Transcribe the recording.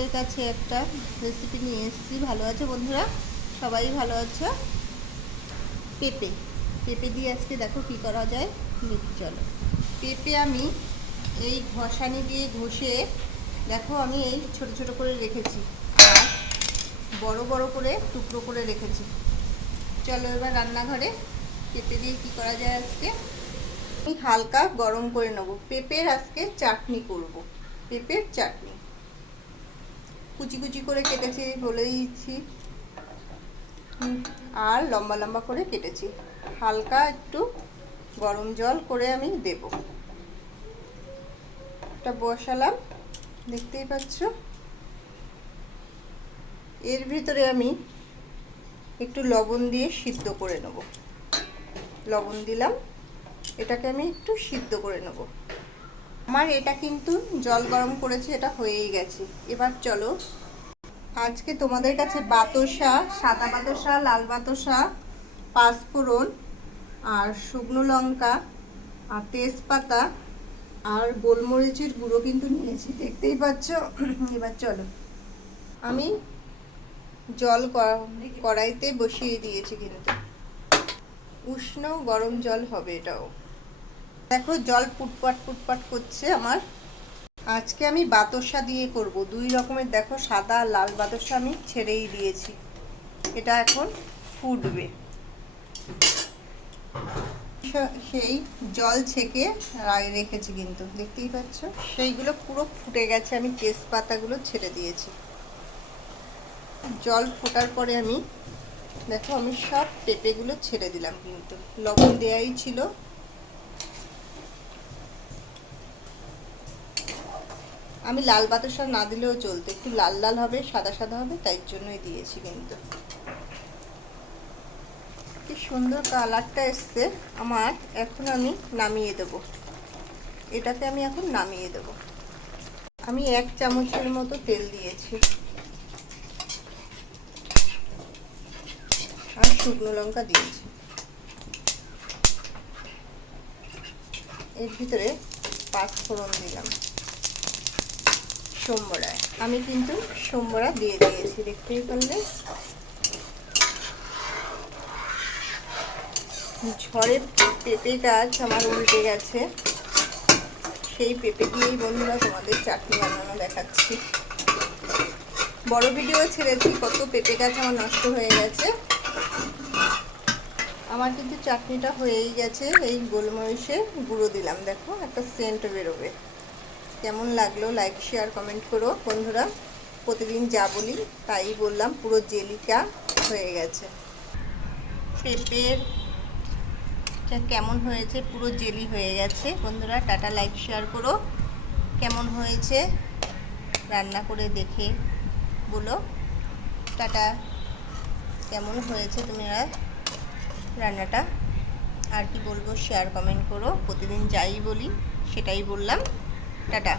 তোমাদের কাছে একটা রেসিপি নিয়ে এসেছি। ভালো আছে বন্ধুরা? সবাই ভালো আছো? পেঁপে। পেঁপে দিয়ে আজকে দেখো কী করা যায়? চলো। পেঁপে আমি এই ঘষানি দিয়ে ঘষে, দেখো আমি এই ছোট ছোট করে রেখেছি বড় বড় করে টুকরো করে রেখেছি। চলো এবার রান্নাঘরে পেঁপে দিয়ে কী করা যায় আজকে? হালকা গরম করে নেব। পেঁপের আজকে চাটনি করব। পেঁপের চাটনি। কুচি কুচি করে কেটেছি, বলে দিচ্ছি। আর লম্বা লম্বা করে কেটেছি। হালকা একটু গরম জল করে আমি দেব। এটা বসালাম, দেখতেই পাচ্ছ? এর ভিতরে আমি একটু লবণ দিয়ে সিদ্ধ করে নেব। লবণ দিলাম, এটাকে আমি একটু সিদ্ধ করে নেব। আমার এটা কিন্তু জল গরম করেছে, এটা হয়েই গেছে। এবার চলো, আজকে তোমাদের কাছে বাতাসা সাদা বাতাসা লাল বাতাসা পাঁচফোড়ন আর শুকনো লঙ্কা আর তেজপাতা আর গোলমরিচের গুঁড়ো কিন্তু নিয়েছি, দেখতেই পাচ্ছ? এবার চলো। আমি জল কড়াইতে বসিয়ে দিয়েছি কিন্তু। উষ্ণ গরম জল হবে এটাও। দেখো জল পুটপাট পুটপাট করছে আমার। আজকে আমি বাতাসা দিয়ে করব। দুই রকমের দেখো, সাদা লাল বাতাসা আমি ছেড়েই দিয়েছি। এটা এখন ফুটবে। সেই জল ছেঁকে রেখেছি কিন্তু, দেখতেই পাচ্ছ? সেইগুলো পুরো ফুটে গেছে, আমি তেজপাতাগুলো ছেড়ে দিয়েছি। জল ফোটার পরে আমি, দেখো আমি সব পেঁপেগুলো ছেড়ে দিলাম কিন্তু। লবণ দেয়াই ছিল। আমি লাল বাতাসা না দিলেও চলতো। একটু লাল লাল হবে, সাদা সাদা হবে, তাই জন্যই দিয়েছি কিন্তু। কি সুন্দর কালারটা এসছে। আমার এখন আমি নামিয়ে দেব। এটাকে আমি এখন নামিয়ে দেব। আমি এক চামচের মতো তেল দিয়েছি। আর শুকনো লঙ্কা দিয়েছি। এর ভিতরে পাঁচ ফোড়ন দিলাম। সোমবড়া আমি কিন্তু সোমবড়া দিয়ে দিয়েছি, দেখতেই পারলে। ঝড়ে পেঁপে গাছ আমার উল্টে গেছে। সেই পেঁপে দিয়েই বন্ধুরা তোমাদের চাটনি বানানো দেখাচ্ছি। বড় ভিডিও ছেড়েছি, কত পেঁপে গাছ আমার নষ্ট হয়ে গেছে। আমার কিন্তু চাটনিটা হয়েই গেছে, এই গোলমরিচের গুঁড়ো দিলাম, দেখো, একটা সেন্ট বেরোবে। কেমন লাগল লাইক শেয়ার কমেন্ট করো। বন্ধুরা, প্রতিদিন যা বলি তাই বললাম, পুরো জেলিকা হয়ে গেছে। পেঁপের কেমন হয়েছে? পুরো জেলি হয়ে গেছে। বন্ধুরা, টাটা লাইক শেয়ার করো। কেমন হয়েছে? রান্না করে দেখে বলো। টাটা। কেমন হয়েছে তোমরা রান্নাটা? আর কি বলব শেয়ার কমেন্ট করো। প্রতিদিন যাই বলি, সেটাই বললাম। টাটা।